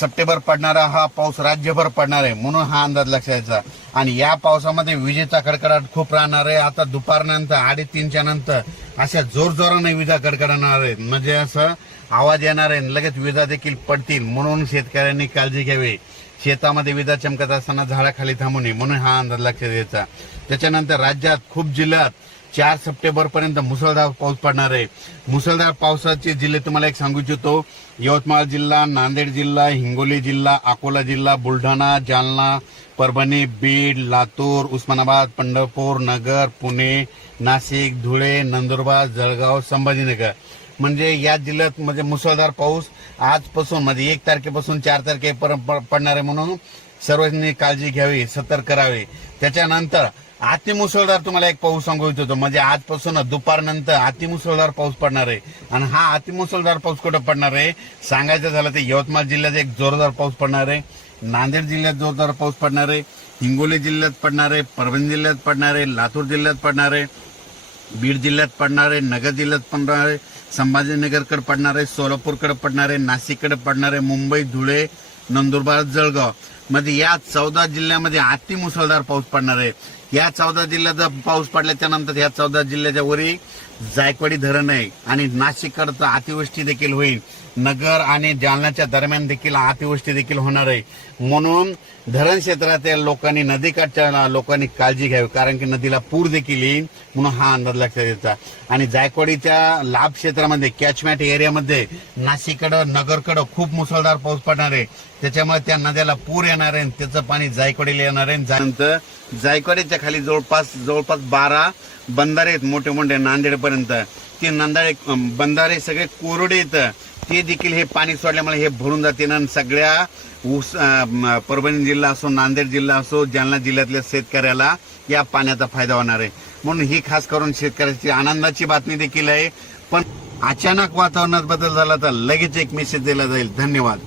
September पडणारा हा पाऊस राज्यभर पडणार आहे म्हणून हा अंदाज लक्षायचा आणि या पावसामध्ये विजेचा कडकडाट खूप राहणार आहे. आता दुपारनंतर अडीच नंतर अशा जोर जोराने विजा कडकडणार आहेत. म्हणजे असं आवाज येणार आहे लगेच विजा देखील पडतील म्हणून शेतकऱ्यांनी काळजी घ्यावी. शेतामध्ये विजा चमकत असताना झाडाखाली थांबू नये म्हणून हा अंदाज लक्षात यायचा त्याच्यानंतर राज्यात खूप जिल्ह्यात चार सप्टेंबर पर्यंत मुसळधार पाऊस पडणार आहे. मुसळधार पावसाचे जिल्हे तुम्हाला एक सांगू इच्छितो. यवतमाळ जिल्हा नांदेड जिल्हा हिंगोली जिल्हा अकोला जिल्हा बुलढाणा जालना परभणी बीड लातूर उस्मानाबाद पंढरपूर नगर पुणे नाशिक धुळे नंदुरबार जळगाव संभाजीनगर. म्हणजे या जिल्ह्यात म्हणजे मुसळधार पाऊस आजपासून म्हणजे एक तारखेपासून चार तारखेपर्यंत पडणार आहे म्हणून सर्वांनी काळजी घ्यावी सतर्क करावे त्याच्यानंतर अतिमुसळधार तुम्हाला एक पाऊस सांगू इच्छितो म्हणजे आजपासून दुपारनंतर अतिमुसळधार पाऊस पडणार आहे आणि हा अतिमुसळधार पाऊस कुठं पडणार आहे सांगायचं झालं तर यवतमाळ जिल्ह्यात एक जोरदार पाऊस पडणार आहे नांदेड जिल्ह्यात जोरदार पाऊस पडणार आहे हिंगोली जिल्ह्यात पडणार आहे परभणी जिल्ह्यात पडणार आहे लातूर जिल्ह्यात पडणार आहे बीड जिल्ह्यात पडणार आहे नगर जिल्ह्यात पडणार आहे संभाजीनगरकडे पडणार आहे सोलापूरकडे पडणार आहे नाशिककडे पडणार आहे मुंबई धुळे नंदुरबार जळगावमध्ये या चौदा जिल्ह्यामध्ये अति मुसळधार पाऊस पडणार आहे या चौदा जिल्ह्याचा पाऊस पडल्याच्या नंतर या चौदा जिल्ह्याच्या वरी जायकवाडी धरण आहे. आणि नाशिककडचं अतिवृष्टी देखील होईल. नगर आणि जालन्याच्या दरम्यान देखील अतिवृष्टी देखील होणार आहे. म्हणून धरण क्षेत्रातील लोकांनी नदीकाठच्या लोकांनी काळजी घ्यावी कारण की नदीला पूर देखील येईल म्हणून हा अंदाज लक्षात येतात आणि जायकवाडीच्या लाभ क्षेत्रामध्ये कॅचमॅट एरियामध्ये नाशिककडं नगरकडं खूप मुसळधार पाऊस पडणार आहे. त्याच्यामुळे त्या नद्याला पूर येणार आहे आणि त्याचं पाणी जायकवाडीला येणार आहे. जायकवाडीच्या खाली जवळपास जवळपास बारा बंधारे आहेत मोठे मोठे नांदेडपर्यंत. ते नांदाळे बंधारे सगळे कोरडे येतं ते देखील हे पाणी सोडल्यामुळे हे भरून जाते. आणि सगळ्या ऊस परभणी जिल्हा असो नांदेड जिल्हा असो जालना जिल्ह्यातल्या शेतकऱ्याला या पाण्याचा फायदा होणार आहे. म्हणून ही खास करून शेतकऱ्याची आनंदाची बातमी देखील आहे. पण अचानक वातावरणात बदल झाला तर लगेच एक मेसेज दिला जाईल. धन्यवाद.